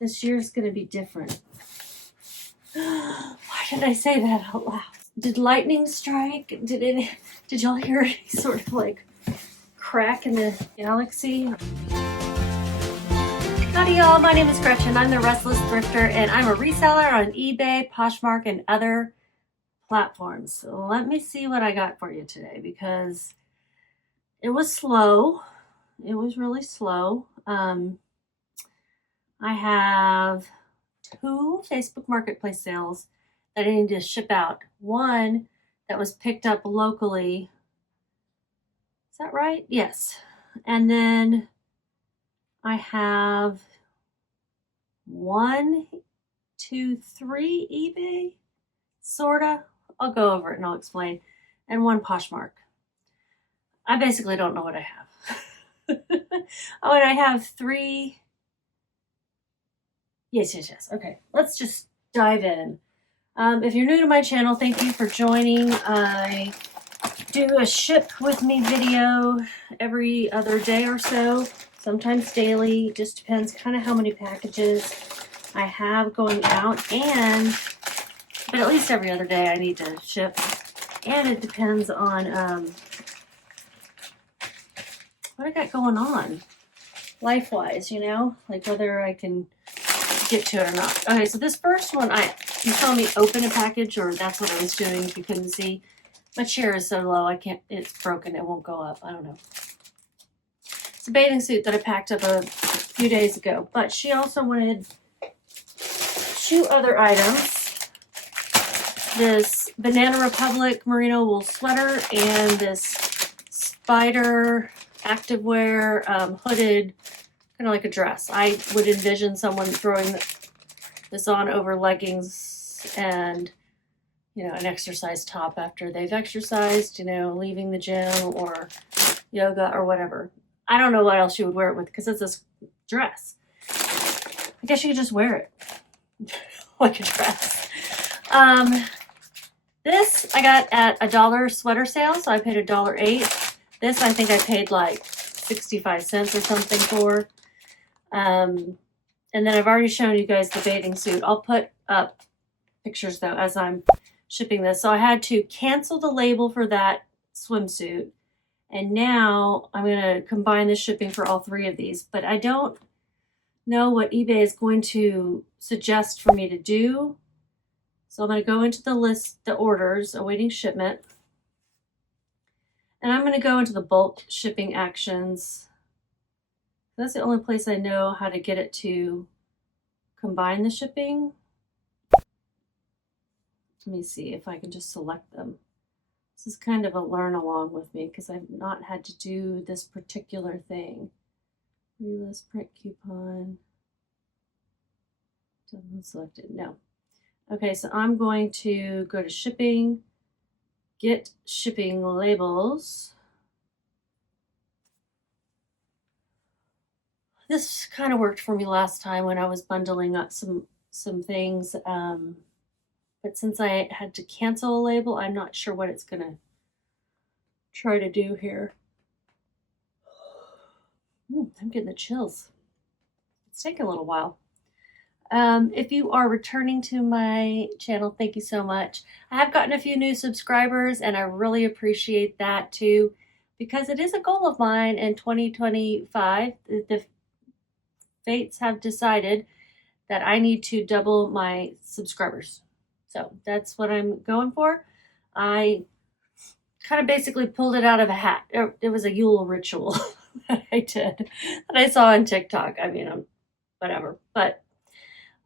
This year's gonna be different. Why did I say that out loud? Did lightning strike? Did y'all hear any sort of like crack in the galaxy? Howdy y'all, my name is Gretchen. I'm the Restless Thrifter and I'm a reseller on eBay, Poshmark, and other platforms. So let me see what I got for you today because it was slow. It was really slow. I have 2 Facebook Marketplace sales that I need to ship out. One that was picked up locally. Is that right? Yes. And then I have 1, 2, 3 eBay, sorta. I'll go over it and I'll explain. And 1 Poshmark. I basically don't know what I have. Oh, and I have 3. Yes. Okay, let's just dive in. If you're new to my channel, thank you for joining. I do a ship with me video every other day or so, sometimes daily. Just depends kind of how many packages I have going out, but at least every other day I need to ship. And it depends on what I got going on life-wise, you know, like whether I can get to it or not. Okay, so this first one, you saw me open a package, or that's what I was doing if you couldn't see. My chair is so low, I can't, it's broken, it won't go up, I don't know. It's a bathing suit that I packed up a few days ago, but she also wanted 2 other items. This Banana Republic merino wool sweater and this spider activewear hooded, kind of like a dress. I would envision someone throwing this on over leggings and, you know, an exercise top after they've exercised, you know, leaving the gym or yoga or whatever. I don't know what else you would wear it with because it's this dress. I guess you could just wear it like a dress. This I got at $1 sweater sale, so I paid $1.08. This I think I paid like 65 cents or something for. And then I've already shown you guys the bathing suit. I'll put up pictures though as I'm shipping this. So I had to cancel the label for that swimsuit. And now I'm going to combine the shipping for all 3 of these. But I don't know what eBay is going to suggest for me to do. So I'm going to go into the list, the orders, awaiting shipment. And I'm going to go into the bulk shipping actions. That's the only place I know how to get it to combine the shipping. Let me see if I can just select them. This is kind of a learn along with me because I've not had to do this particular thing. Relist print coupon. Doesn't select it. No. Okay, so I'm going to go to shipping, get shipping labels. This kind of worked for me last time when I was bundling up some things, but since I had to cancel a label, I'm not sure what it's gonna try to do here. I'm getting the chills. It's taking a little while. If you are returning to my channel, thank you so much. I have gotten a few new subscribers and I really appreciate that too, because it is a goal of mine in 2025. The fates have decided that I need to double my subscribers. So that's what I'm going for. I kind of basically pulled it out of a hat. It was a Yule ritual that I did, that I saw on TikTok. I mean, whatever. But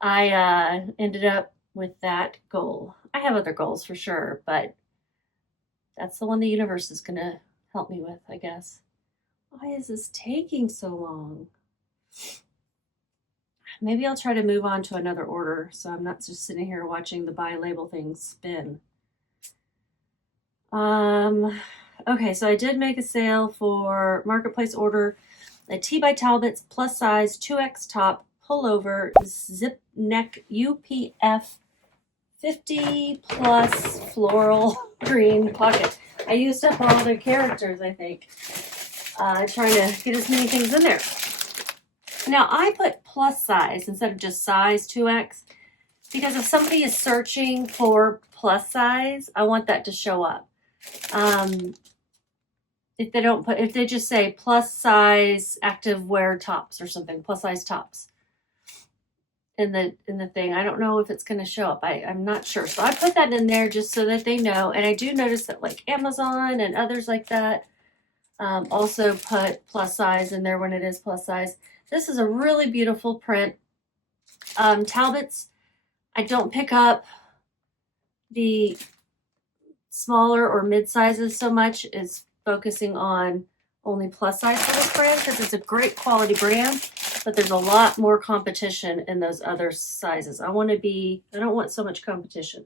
I ended up with that goal. I have other goals for sure, but that's the one the universe is going to help me with, I guess. Why is this taking so long? Maybe I'll try to move on to another order so I'm not just sitting here watching the buy label thing spin. Okay, so I did make a sale for Marketplace order, a T by Talbot's plus size 2X top pullover zip neck UPF 50 plus floral green pocket. I used up all the characters, I think. Trying to get as many things in there. Now I put plus size instead of just size 2X because if somebody is searching for plus size, I want that to show up. If they just say plus size active wear tops or something, plus size tops in the thing, I don't know if it's going to show up. I'm not sure. So I put that in there just so that they know. And I do notice that like Amazon and others like that also put plus size in there when it is plus size. This is a really beautiful print. Talbots, I don't pick up the smaller or mid sizes so much as focusing on only plus size for this brand because it's a great quality brand, but there's a lot more competition in those other sizes. I don't want so much competition.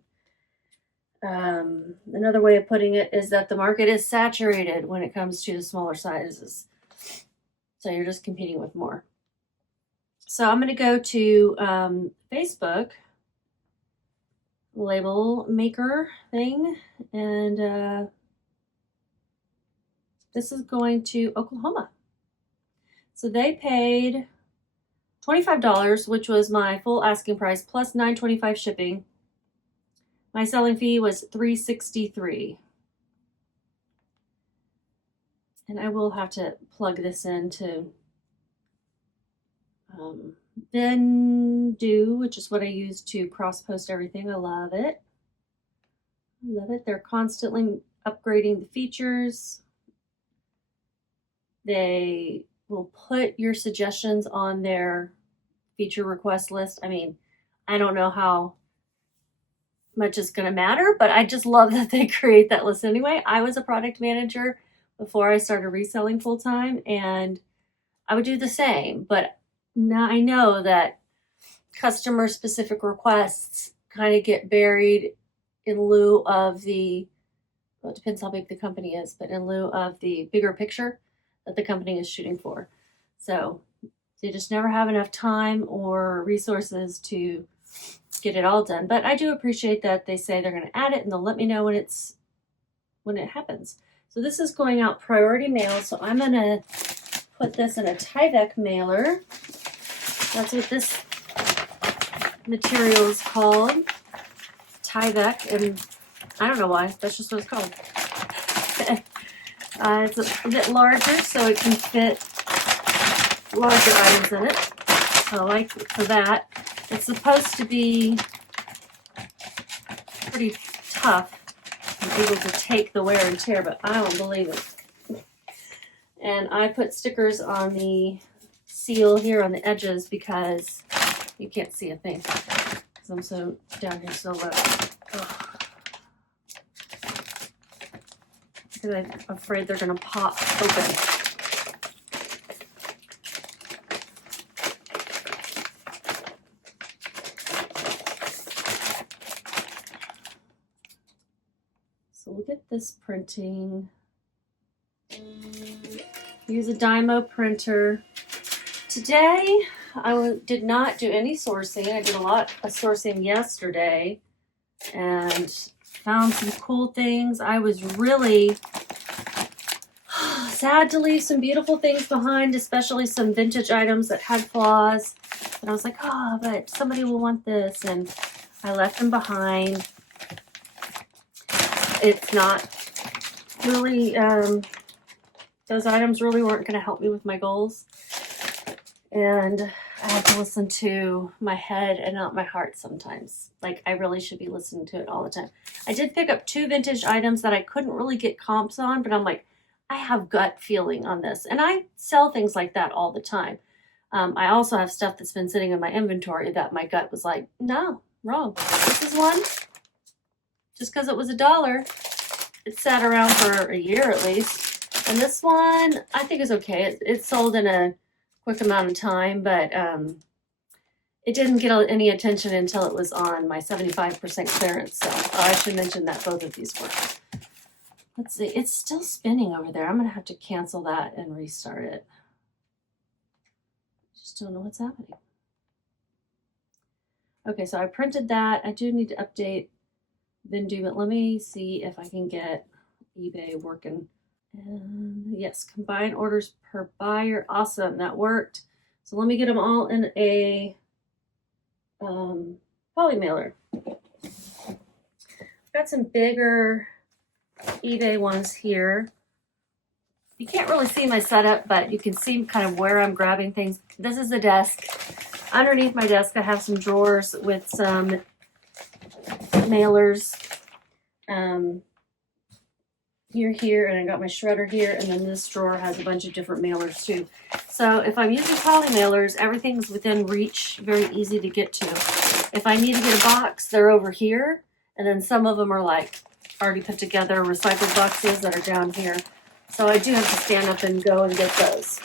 Another way of putting it is that the market is saturated when it comes to the smaller sizes. So you're just competing with more. So I'm going to go to Facebook label maker thing, and this is going to Oklahoma. So they paid $25, which was my full asking price, plus $9.25 shipping. My selling fee was $3.63. And I will have to plug this into Vendoo, which is what I use to cross-post everything. I love it. I love it. They're constantly upgrading the features. They will put your suggestions on their feature request list. I mean, I don't know how much is going to matter, but I just love that they create that list anyway. I was a product manager before I started reselling full-time, and I would do the same, but now I know that customer specific requests kind of get buried in lieu of it depends how big the company is, but in lieu of the bigger picture that the company is shooting for. So they just never have enough time or resources to get it all done. But I do appreciate that they say they're going to add it and they'll let me know when it happens. So this is going out priority mail. So I'm going to put this in a Tyvek mailer. That's what this material is called, Tyvek, and I don't know why, that's just what it's called. It's a bit larger, so it can fit larger items in it. So I like it for that. It's supposed to be pretty tough and able to take the wear and tear, but I don't believe it. And I put stickers on the seal here on the edges because you can't see a thing because I'm so down here so low. Because I'm afraid they're going to pop open. So look at this printing. Use a Dymo printer. Today, I did not do any sourcing. I did a lot of sourcing yesterday and found some cool things. I was really sad to leave some beautiful things behind, especially some vintage items that had flaws. And I was like, oh, but somebody will want this. And I left them behind. It's not really, those items really weren't going to help me with my goals. And I have to listen to my head and not my heart sometimes. Like, I really should be listening to it all the time. I did pick up 2 vintage items that I couldn't really get comps on, but I'm like, I have gut feeling on this. And I sell things like that all the time. I also have stuff that's been sitting in my inventory that my gut was like, no, wrong. This is one. Just because it was $1, it sat around for a year at least. And this one, I think is okay. It sold in a quick amount of time, but it didn't get any attention until it was on my 75% clearance. So I should mention that both of these were. Let's see, it's still spinning over there. I'm gonna have to cancel that and restart it. Just don't know what's happening. Okay, so I printed that. I do need to update Vendoo, but let me see if I can get eBay working. And yes, combined orders per buyer. Awesome, that worked. So let me get them all in a poly mailer. Got some bigger eBay ones here. You can't really see my setup, but you can see kind of where I'm grabbing things. This is a desk. Underneath my desk, I have some drawers with some mailers. Here, and I got my shredder here, and then this drawer has a bunch of different mailers too. So if I'm using poly mailers, everything's within reach, very easy to get to. If I need to get a box, they're over here, and then some of them are like already put together recycled boxes that are down here. So I do have to stand up and go and get those.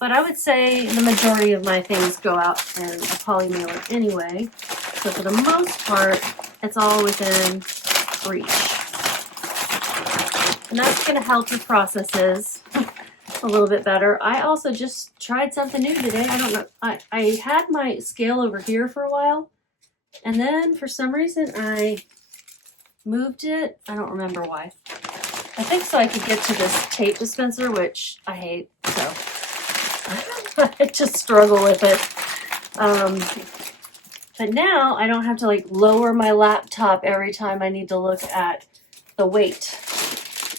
But I would say the majority of my things go out in a poly mailer anyway. So for the most part, it's all within reach. And that's going to help your processes a little bit better. I also just tried something new today. I don't know. I had my scale over here for a while. And then for some reason I moved it. I don't remember why. I think so I could get to this tape dispenser, which I hate. So I just struggle with it. But now I don't have to like lower my laptop every time I need to look at the weight.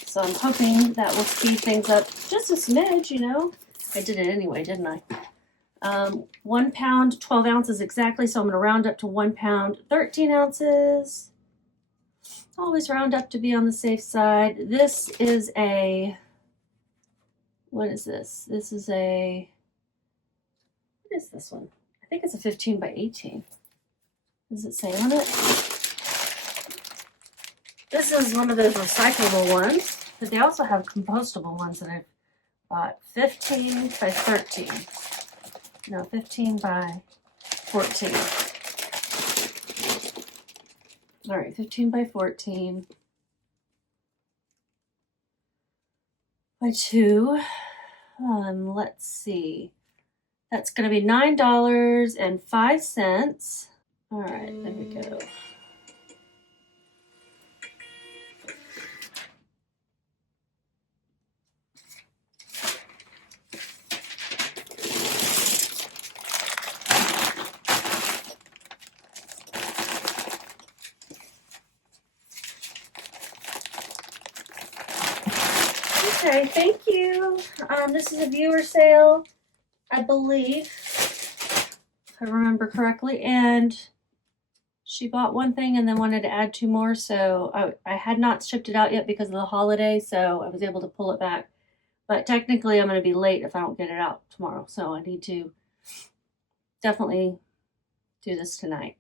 So I'm hoping that will speed things up just a smidge, you know. I did it anyway, didn't I? 1 pound, 12 ounces exactly. So I'm going to round up to 1 pound, 13 ounces. Always round up to be on the safe side. This is a, what is this? This is a, what is this one? I think it's a 15 by 18. Does it say on it? This is one of those recyclable ones. But they also have compostable ones that I've bought. 15 by 13. No, 15 by 14. All right, 15 by 14 by 2. Let's see. That's going to be $9.05. All right, there we go. Okay, thank you. This is a viewer sale, I believe, if I remember correctly, and she bought one thing and then wanted to add 2 more, so I had not shipped it out yet because of the holiday, so I was able to pull it back. But technically, I'm going to be late if I don't get it out tomorrow, so I need to definitely do this tonight.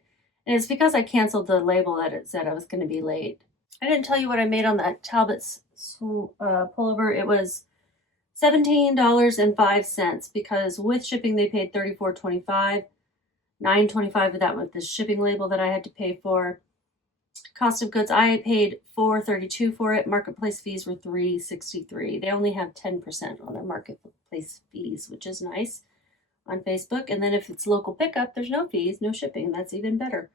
And it's because I canceled the label that it said I was going to be late. I didn't tell you what I made on that Talbot's pullover. It was $17.05 because with shipping they paid $34.25, $9.25 of that with the shipping label that I had to pay for. Cost of goods, I paid $4.32 for it. Marketplace fees were $3.63. They only have 10% on their marketplace fees, which is nice on Facebook. And then if it's local pickup, there's no fees, no shipping. That's even better.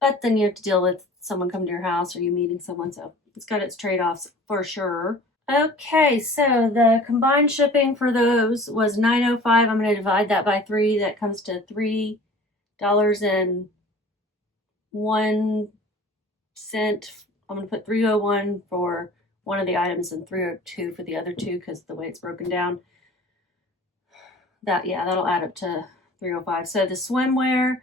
But then you have to deal with someone coming to your house or you meeting someone, so it's got its trade-offs for sure. Okay, so the combined shipping for those was $9.05. I'm going to divide that by 3. That comes to $3.01. I'm going to put $3.01 for one of the items and $3.02 for the other 2 because the way it's broken down. That'll add up to $3.05. So the swimwear,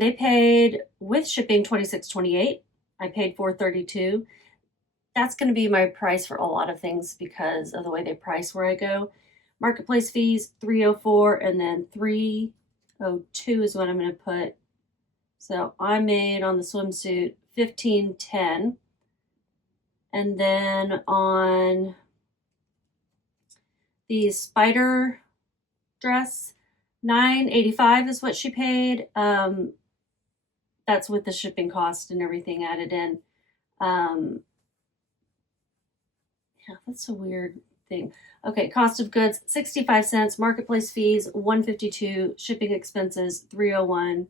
they paid with shipping $26.28. I paid $4.32. That's going to be my price for a lot of things because of the way they price where I go. Marketplace fees $3.04 and then $3.02 is what I'm going to put. So I made on the swimsuit $15.10, and then on the spider dress $9.85 is what she paid. That's with the shipping cost and everything added in. Yeah, that's a weird thing. Okay, cost of goods 65 cents, marketplace fees $1.52, shipping expenses $3.01,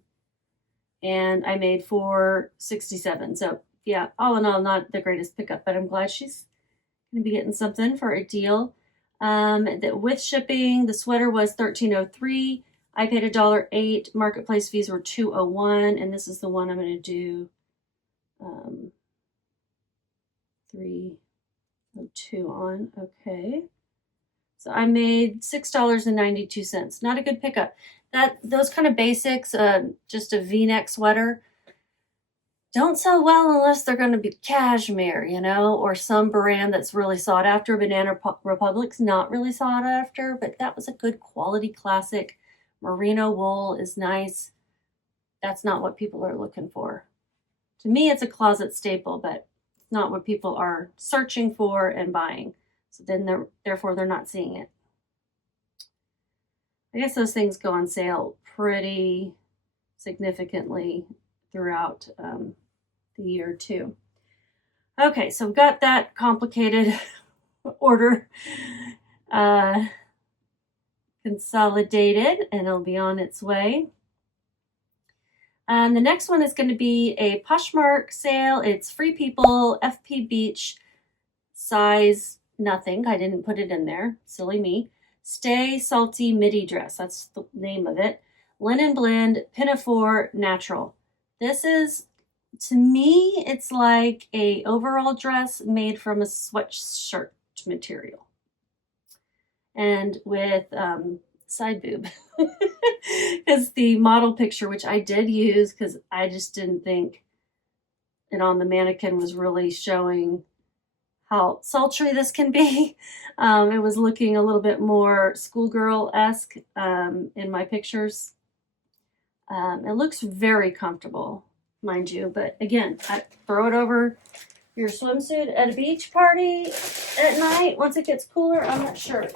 and I made $4.67. So yeah, all in all, not the greatest pickup, but I'm glad she's gonna be getting something for a deal. With shipping, the sweater was $13.03. I paid $1.08. Marketplace fees were $2.01, and this is the one I'm going to do 302 on. Okay. So I made $6.92. Not a good pickup. Those kind of basics, just a V-neck sweater, don't sell well unless they're going to be cashmere, you know, or some brand that's really sought after. Banana Republic's not really sought after, but that was a good quality classic. Merino wool is nice. That's not what people are looking for. To me, it's a closet staple, but it's not what people are searching for and buying. So then therefore they're not seeing it. I guess those things go on sale pretty significantly throughout the year too. Okay, so we've got that complicated order consolidated, and it'll be on its way. The next one is going to be a Poshmark sale. It's Free People FP Beach, size nothing. I didn't put it in there. Silly me. Stay Salty Midi Dress. That's the name of it. Linen blend, pinafore, natural. This is, to me, it's like a overall dress made from a sweatshirt material. And with side boob. Because the model picture, which I did use because I just didn't think it on the mannequin was really showing how sultry this can be. It was looking a little bit more schoolgirl-esque in my pictures. It looks very comfortable, mind you, but again, I throw it over your swimsuit at a beach party at night once it gets cooler. I'm not sure.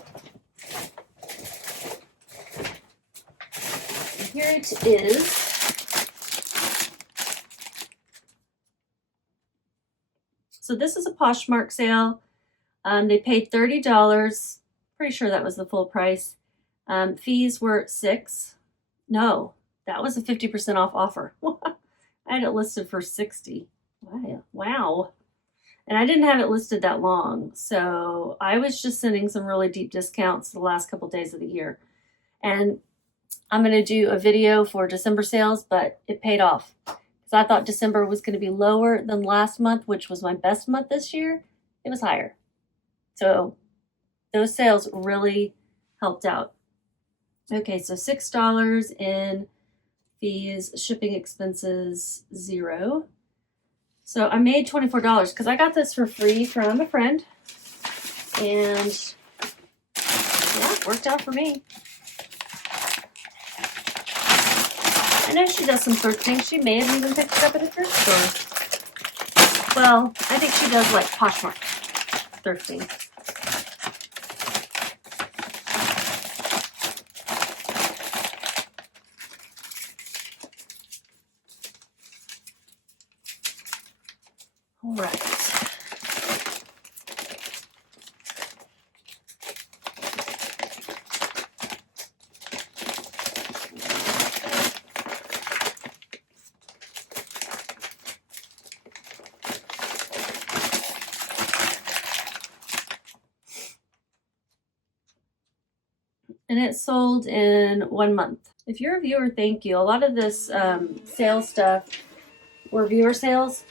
Here it is. So this is a Poshmark sale. They paid $30. Pretty sure that was the full price. Fees were $6. No, that was a 50% off offer. I had it listed for $60. Wow. And I didn't have it listed that long. So I was just sending some really deep discounts the last couple days of the year. And I'm going to do a video for December sales, but it paid off. Because I thought December was going to be lower than last month, which was my best month this year. It was higher. So those sales really helped out. Okay, so $6 in fees, shipping expenses, $0. So I made $24 because I got this for free from a friend. And yeah, it worked out for me. I know she does some thrifting. She may have even picked it up at a thrift store. Well, I think she does like Poshmark thrifting. All right. And it sold in 1 month. If you're a viewer, thank you. A lot of this sales stuff were viewer sales.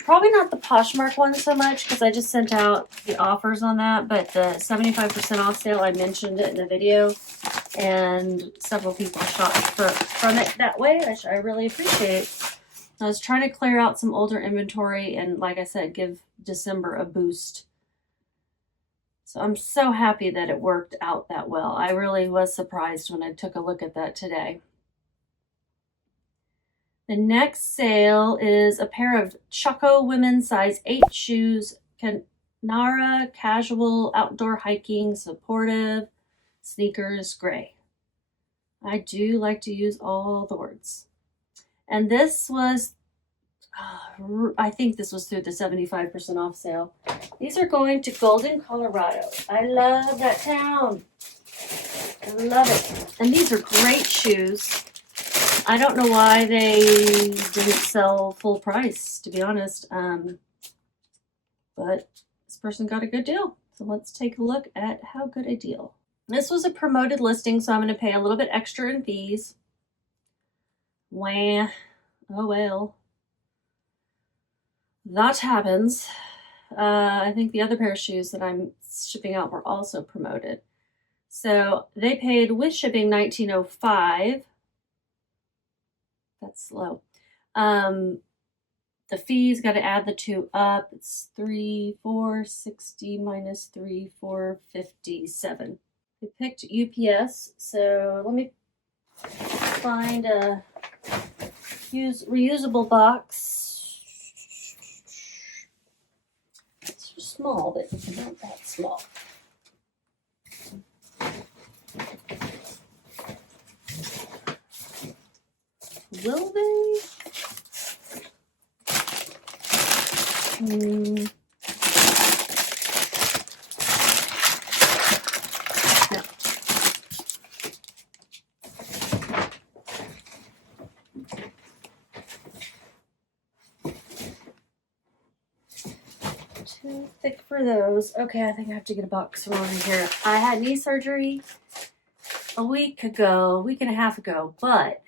Probably not the Poshmark one so much because I just sent out the offers on that, but the 75% off sale, I mentioned it in the video, and several people shopped from it that way, which I really appreciate. I was trying to clear out some older inventory and, like I said, give December a boost. So I'm so happy that it worked out that well. I really was surprised when I took a look at that today. The next sale is a pair of Choco women's size 8 shoes. Canara, casual, outdoor hiking, supportive, sneakers, gray. I do like to use all the words. And this was, I think this was through the 75% off sale. These are going to Golden, Colorado. I love that town. I love it. And these are great shoes. I don't know why they didn't sell full price, to be honest. But this person got a good deal. So let's take a look at how good a deal. This was a promoted listing, so I'm going to pay a little bit extra in fees. Wah. Oh well. That happens. I think the other pair of shoes that I'm shipping out were also promoted. So they paid with shipping $19.05. That's low. The fees, got to add the two up. It's $3,460 minus $3,457. We picked UPS, so let me find a reusable box. It's small, but not that small. Will they? No. Too thick for those. Okay, I think I have to get a box around here. I had knee surgery a week and a half ago, but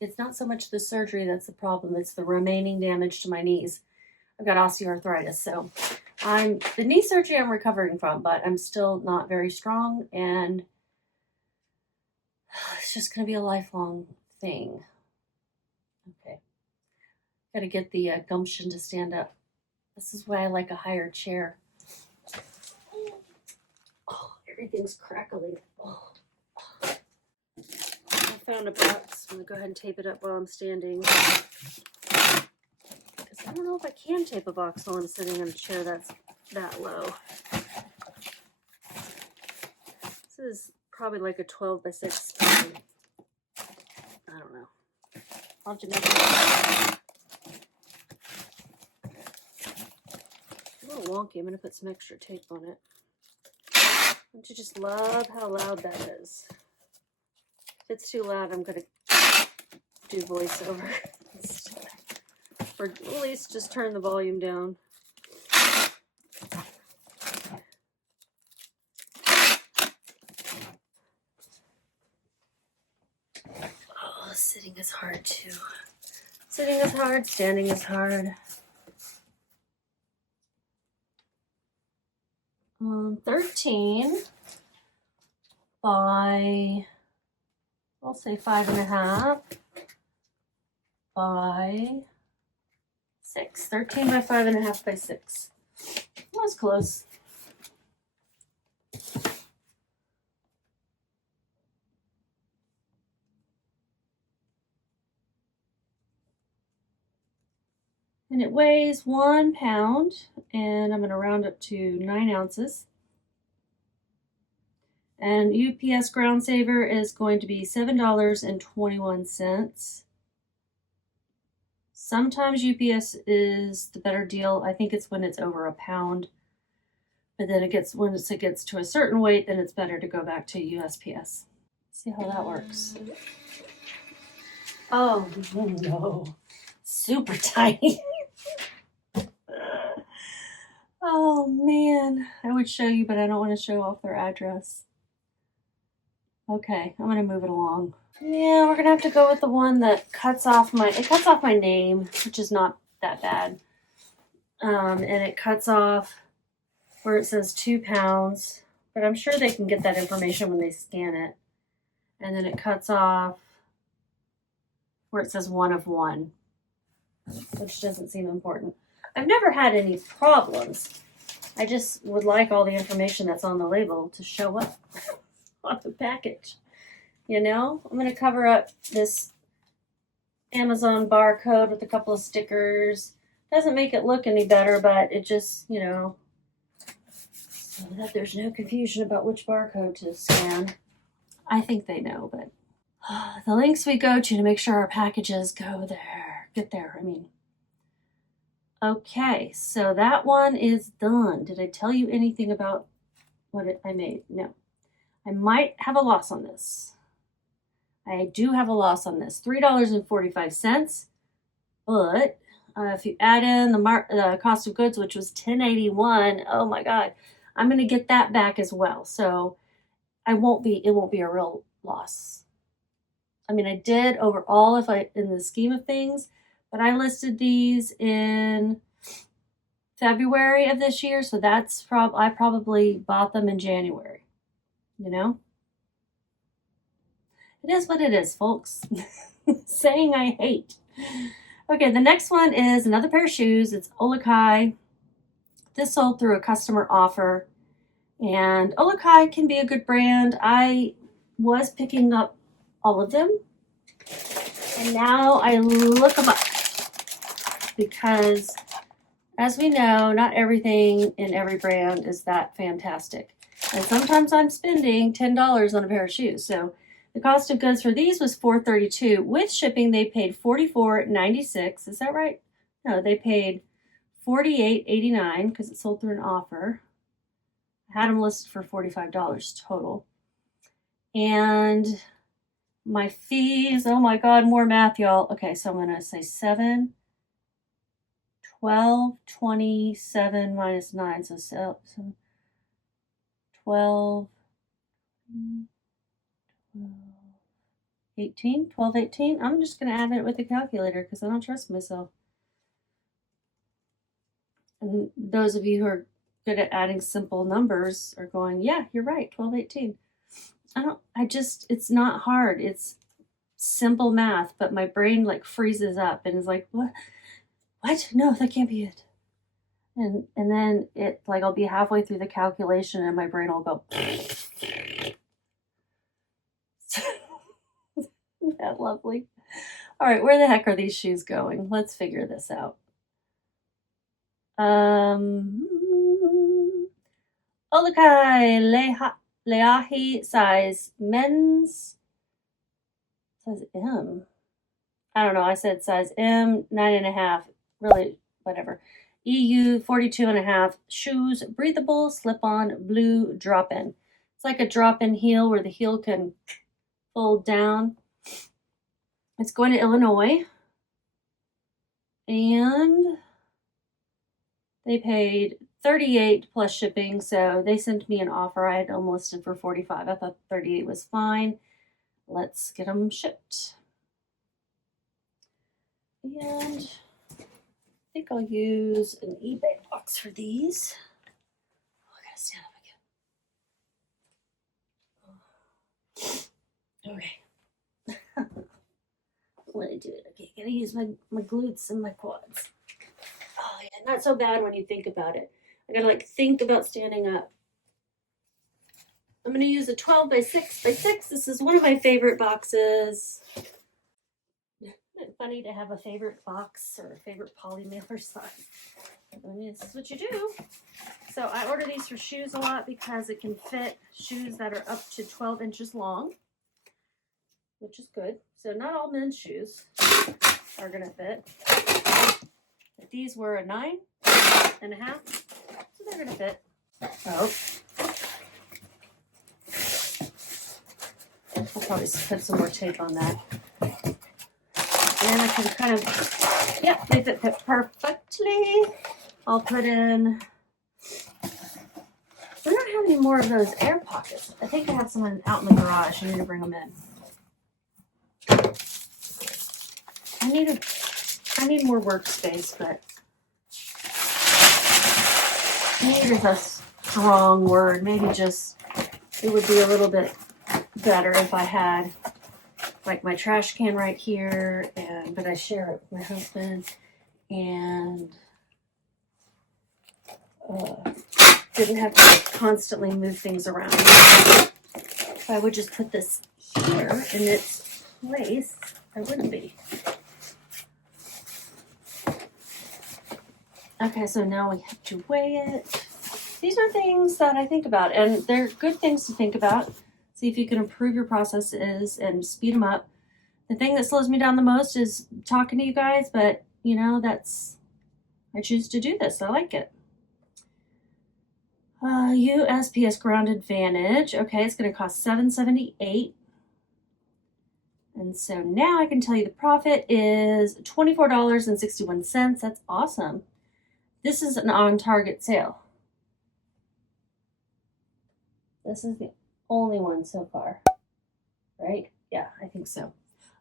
it's not so much the surgery that's the problem. It's the remaining damage to my knees. I've got osteoarthritis, so the knee surgery I'm recovering from, but I'm still not very strong, and it's just going to be a lifelong thing. Okay. Got to get the gumption to stand up. This is why I like a higher chair. Oh, everything's crackling. Oh. I found a box. I'm going to go ahead and tape it up while I'm standing. I don't know if I can tape a box while I'm sitting in a chair that's that low. This is probably like a 12 by 6. I don't know. I'll have to make it. A little wonky. I'm going to put some extra tape on it. Don't you just love how loud that is? If it's too loud, I'm going to do voiceover. Or at least just turn the volume down. Oh, sitting is hard too. Sitting is hard, standing is hard. 13 by, I'll say 5.5 by 6. 13 by 5.5 by 6. That was close. And it weighs 1 pound, and I'm going to round up to 9 ounces. And UPS Ground Saver is going to be $7.21. Sometimes UPS is the better deal. I think it's when it's over a pound. But then once it gets to a certain weight, then it's better to go back to USPS. See how that works. Oh no. Super tiny. Oh man. I would show you, but I don't want to show off their address. Okay, I'm gonna move it along. Yeah, we're gonna have to go with the one that cuts off my name, which is not that bad. And it cuts off where it says 2 pounds, but I'm sure they can get that information when they scan it. And then it cuts off where it says 1 of 1, which doesn't seem important. I've never had any problems. I just would like all the information that's on the label to show up on the package. You know, I'm going to cover up this Amazon barcode with a couple of stickers. Doesn't make it look any better, but it just, you know, so that there's no confusion about which barcode to scan. I think they know, but the links we go to make sure our packages get there. Okay, so that one is done. Did I tell you anything about what I made? No. I might have a loss on this. I do have a loss on this, $3.45. But if you add in the cost of goods, which was $10.81, oh my God, I'm going to get that back as well. So it won't be a real loss. I mean, I did overall in the scheme of things, but I listed these in February of this year, so that's I probably bought them in January, you know? It is what it is, folks. Saying I hate. Okay, the next one is another pair of shoes. It's Olukai. This sold through a customer offer. And Olukai can be a good brand. I was picking up all of them. And now I look them up. Because, as we know, not everything in every brand is that fantastic. And sometimes I'm spending $10 on a pair of shoes. So the cost of goods for these was $4.32. With shipping, they paid $44.96. Is that right? No, they paid $48.89 because it sold through an offer. I had them listed for $45 total. And my fees, oh my God, more math, y'all. Okay, so I'm going to say 7, 12, 27 minus 9. So 12, 18, 12, 18. I'm just going to add it with the calculator because I don't trust myself. And those of you who are good at adding simple numbers are going, yeah, you're right, 12, 18. It's not hard. It's simple math, but my brain like freezes up and is like, what? No, that can't be it. And then it like I'll be halfway through the calculation and my brain will go. Isn't that lovely? All right, where the heck are these shoes going? Let's figure this out. Olukai Leahi size men's. Says M. I don't know. I said size M, 9.5. Really, whatever. EU 42.5. Shoes, breathable, slip-on, blue, drop-in. It's like a drop-in heel where the heel can fold down. It's going to Illinois. And they paid $38 plus shipping, so they sent me an offer. I had them listed for $45. I thought $38 was fine. Let's get them shipped. And I think I'll use an eBay box for these. Oh, I gotta stand up again. Okay. I'm gonna do it. Okay, gotta use my glutes and my quads. Oh yeah, not so bad when you think about it. I gotta like think about standing up. I'm gonna use a 12 by 6 by 6. This is one of my favorite boxes. Isn't it funny to have a favorite box or a favorite poly mailer size? I mean, this is what you do. So I order these for shoes a lot because it can fit shoes that are up to 12 inches long, which is good. So not all men's shoes are gonna fit. But these were a 9.5, so they're gonna fit. Oh. I'll probably put some more tape on that. And I can kind of, yep, they fit perfectly. I'll put in, we don't have any more of those air pockets. I think I have some out in the garage. I need to bring them in. I need more workspace, but need is a strong word. Maybe just, it would be a little bit better if I had like my trash can right here, but I share it with my husband, and didn't have to constantly move things around. If I would just put this here in its place, I wouldn't be. Okay, so now we have to weigh it. These are things that I think about, and they're good things to think about. See if you can improve your processes and speed them up. The thing that slows me down the most is talking to you guys, but you know, I choose to do this. I like it. USPS Grounded Vantage. Okay, it's going to cost $7.78. And so now I can tell you the profit is $24.61. That's awesome. This is an on-target sale. This is the only one so far, right? Yeah, I think so.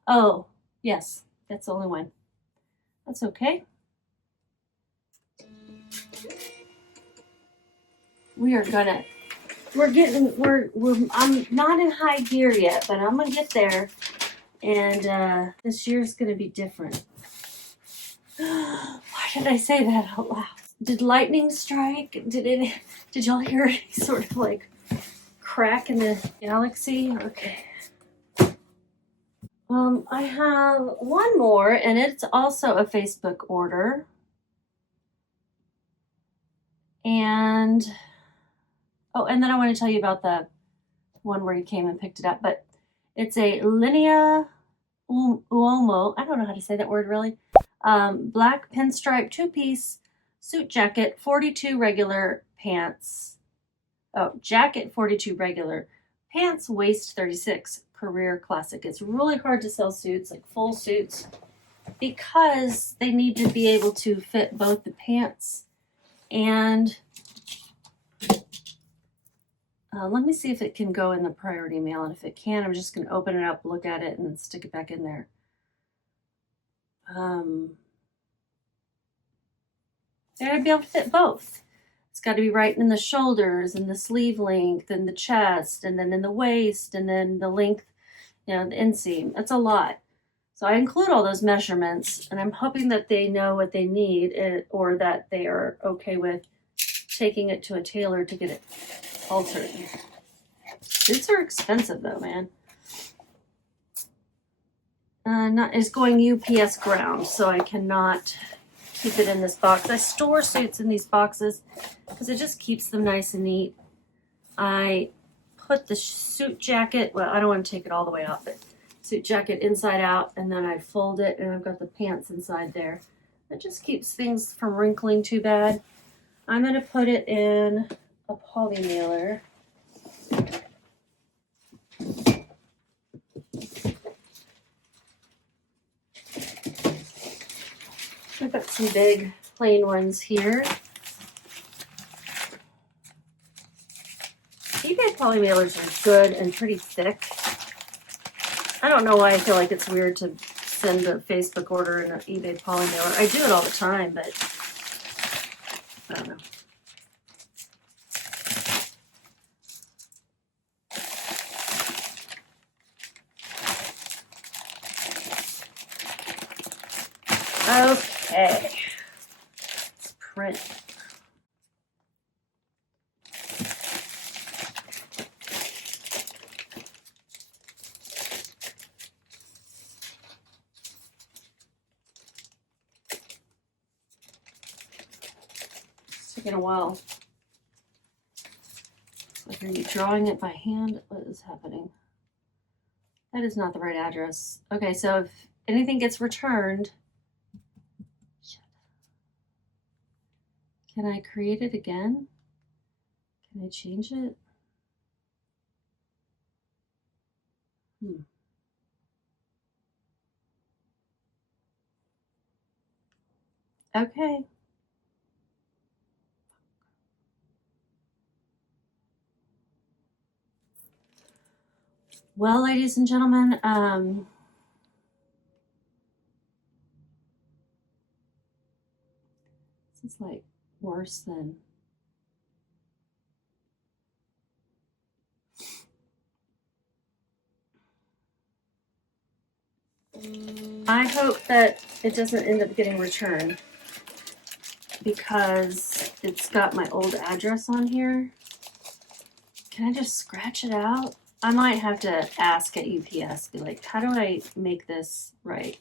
Oh, yes, that's the only one. That's okay. I'm not in high gear yet, but I'm gonna get there. And this year's gonna be different. Why did I say that out loud? Did lightning strike? Did y'all hear any sort of like crack in the galaxy? Okay. I have one more, and it's also a Facebook order. And and then I want to tell you about the one where you came and picked it up, but it's a Linea Uomo. I don't know how to say that word really. Black pinstripe 2-piece suit jacket, 42 regular pants. Oh, jacket 42 regular, pants waist 36, career classic. It's really hard to sell suits, like full suits, because they need to be able to fit both the pants and let me see if it can go in the priority mail, and if it can, I'm just going to open it up, look at it, and then stick it back in there. They gotta be able to fit both. It's got to be right in the shoulders and the sleeve length and the chest and then in the waist and then the length, the inseam. That's a lot. So I include all those measurements, and I'm hoping that they know what they need, or that they are okay with taking it to a tailor to get it altered. Suits are expensive though, man. It's going UPS ground, so I cannot keep it in this box. I store suits in these boxes because it just keeps them nice and neat. I put the suit jacket, well, I don't want to take it all the way out, but suit jacket inside out, and then I fold it, and I've got the pants inside there. It just keeps things from wrinkling too bad. I'm going to put it in a poly mailer. I've got some big plain ones here. eBay poly mailers are good and pretty thick. I don't know why I feel like it's weird to send a Facebook order in an eBay poly mailer. I do it all the time, but I don't know. Okay, let's print. It's taking a while. Like, are you drawing it by hand? What is happening? That is not the right address. Okay, so if anything gets returned, can I create it again? Can I change it? Okay. Well, ladies and gentlemen, this is like worse than I hope that it doesn't end up getting returned, because it's got my old address on here. Can I just scratch it out? I might have to ask at UPS, be like, how do I make this right?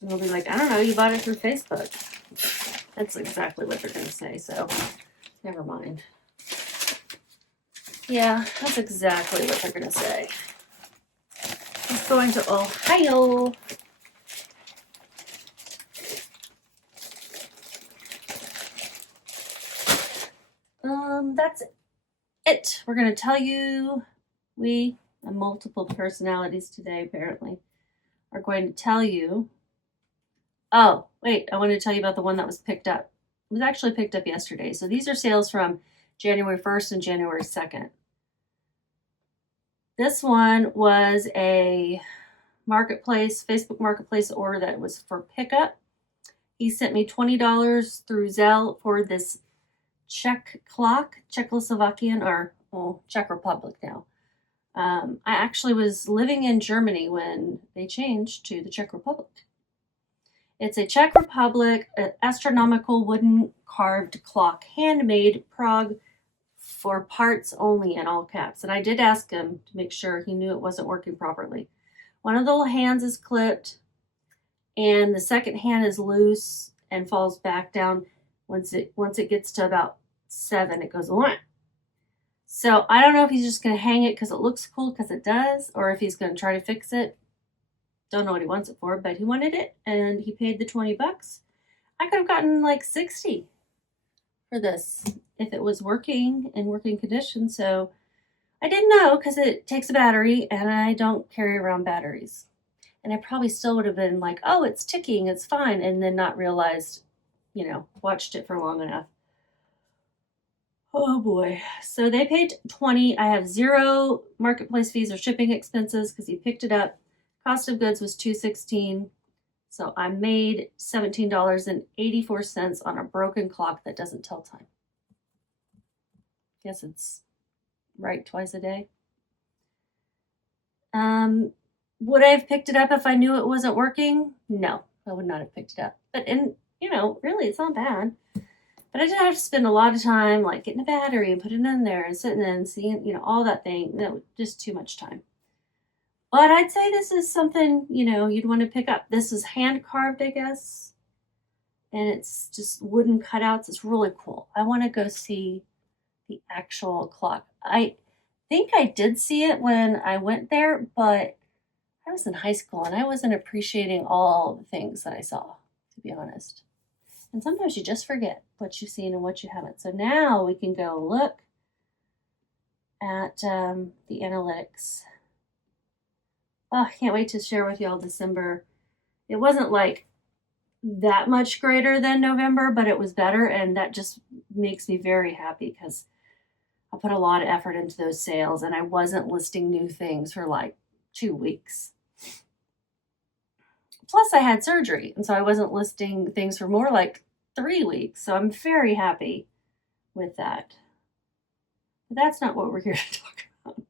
And they'll be like, I don't know, you bought it through Facebook. That's exactly what they're going to say, so never mind. Yeah, that's exactly what they're going to say. It's going to Ohio. That's it. We're going to tell you, we have multiple personalities today, apparently, are going to tell you. Oh, wait, I wanted to tell you about the one that was picked up. It was actually picked up yesterday. So these are sales from January 1st and January 2nd. This one was a marketplace, Facebook marketplace order that was for pickup. He sent me $20 through Zelle for this Czech clock, Czechoslovakian, or Czech Republic now. I actually was living in Germany when they changed to the Czech Republic. It's a Czech Republic astronomical wooden carved clock, handmade Prague for parts only in all caps. And I did ask him to make sure he knew it wasn't working properly. One of the little hands is clipped and the second hand is loose and falls back down. Once it gets to about 7, it goes on. So I don't know if he's just going to hang it because it looks cool, because it does, or if he's going to try to fix it. Don't know what he wants it for, but he wanted it and he paid the $20. I could have gotten like 60 for this if it was working in working condition. So I didn't know, because it takes a battery and I don't carry around batteries. And I probably still would have been like, oh, it's ticking, it's fine, and then not realized, watched it for long enough. Oh boy. So they paid 20. I have 0 marketplace fees or shipping expenses because he picked it up. Cost of goods was $216. So I made $17.84 on a broken clock that doesn't tell time. Guess it's right twice a day. Would I have picked it up if I knew it wasn't working? No, I would not have picked it up. But really, it's not bad. But I did have to spend a lot of time like getting a battery and putting it in there and sitting there and seeing, all that thing. That was just too much time. But I'd say this is something, you'd want to pick up. This is hand carved, I guess. And it's just wooden cutouts. It's really cool. I want to go see the actual clock. I think I did see it when I went there, but I was in high school and I wasn't appreciating all the things that I saw, to be honest. And sometimes you just forget what you've seen and what you haven't. So now we can go look at the analytics. Oh, I can't wait to share with y'all December. It wasn't like that much greater than November, but it was better. And that just makes me very happy because I put a lot of effort into those sales and I wasn't listing new things for like 2 weeks. Plus I had surgery, and so I wasn't listing things for more like 3 weeks. So I'm very happy with that. But that's not what we're here to talk about.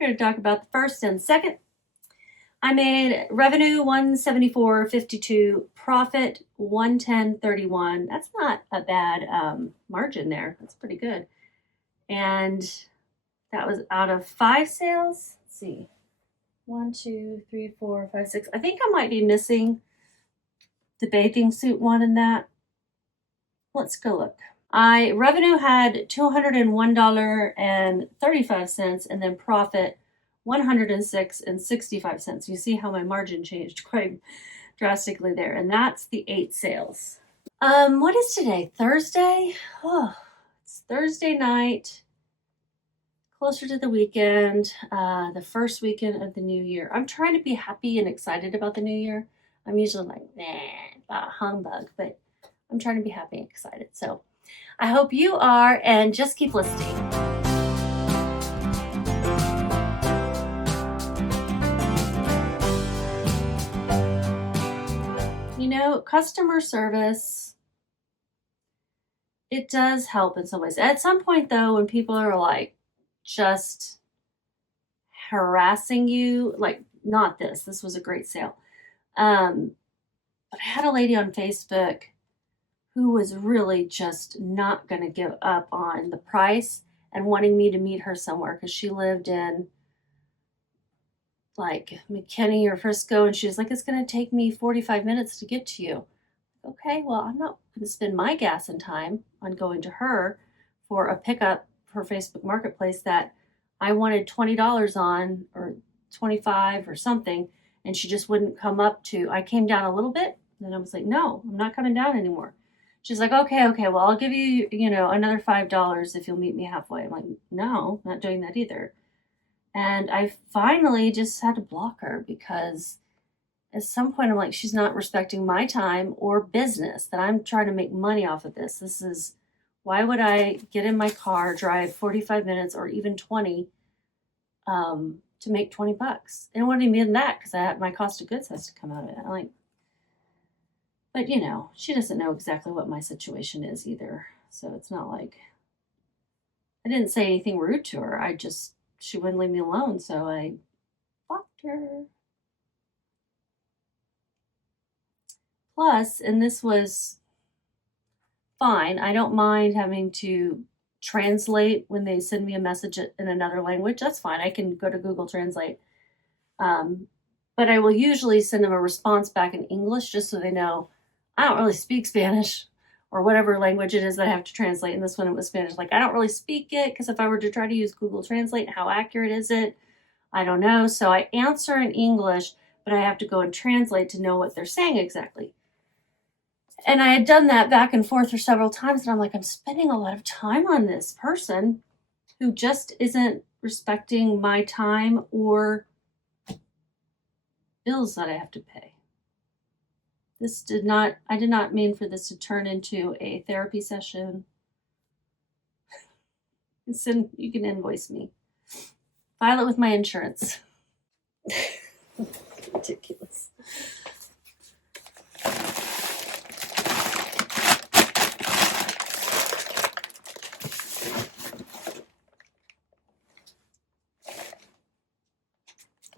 We're here to talk about the first and second. I made revenue $174.52, profit $110.31. That's not a bad margin there. That's pretty good. And that was out of 5 sales. Let's see. 1, 2, 3, 4, 5, 6. I think I might be missing the bathing suit one in that. Let's go look. Revenue had $201.35 and then profit $106.65. You see how my margin changed quite drastically there. And that's the 8 sales. What is today? Thursday? Oh, it's Thursday night. Closer to the weekend, the first weekend of the new year. I'm trying to be happy and excited about the new year. I'm usually like, humbug, but I'm trying to be happy and excited. So I hope you are, and just keep listening. Customer service, it does help in some ways. At some point, though, when people are like, just harassing you, like not this was a great sale, but I had a lady on Facebook who was really just not going to give up on the price and wanting me to meet her somewhere because she lived in like McKinney or Frisco, and she was like, it's going to take me 45 minutes to get to you. Okay, well, I'm not going to spend my gas and time on going to her for a pickup for Facebook Marketplace that I wanted $20 on, or 25 or something, and she just wouldn't come up to. I came down a little bit, and I was like, no, I'm not coming down anymore. She's like, okay, well, I'll give you, another $5 if you'll meet me halfway. I'm like, no, not doing that either. And I finally just had to block her because at some point I'm like, she's not respecting my time or business, that I'm trying to make money off of this. Why would I get in my car, drive 45 minutes or even 20 to make 20 bucks. And it wouldn't even be that because my cost of goods has to come out of it. I'm like, but you know, she doesn't know exactly what my situation is either. So it's not like, I didn't say anything rude to her. She wouldn't leave me alone. So I blocked her. Plus, and this was fine, I don't mind having to translate when they send me a message in another language. That's fine. I can go to Google Translate. But I will usually send them a response back in English just so they know I don't really speak Spanish or whatever language it is that I have to translate. And this one, it was Spanish. Like, I don't really speak it because if I were to try to use Google Translate, how accurate is it? I don't know. So I answer in English, but I have to go and translate to know what they're saying exactly. And I had done that back and forth for several times. And I'm like, I'm spending a lot of time on this person who just isn't respecting my time or bills that I have to pay. I did not mean for this to turn into a therapy session. You can invoice me. File it with my insurance. Ridiculous.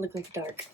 Look like dark.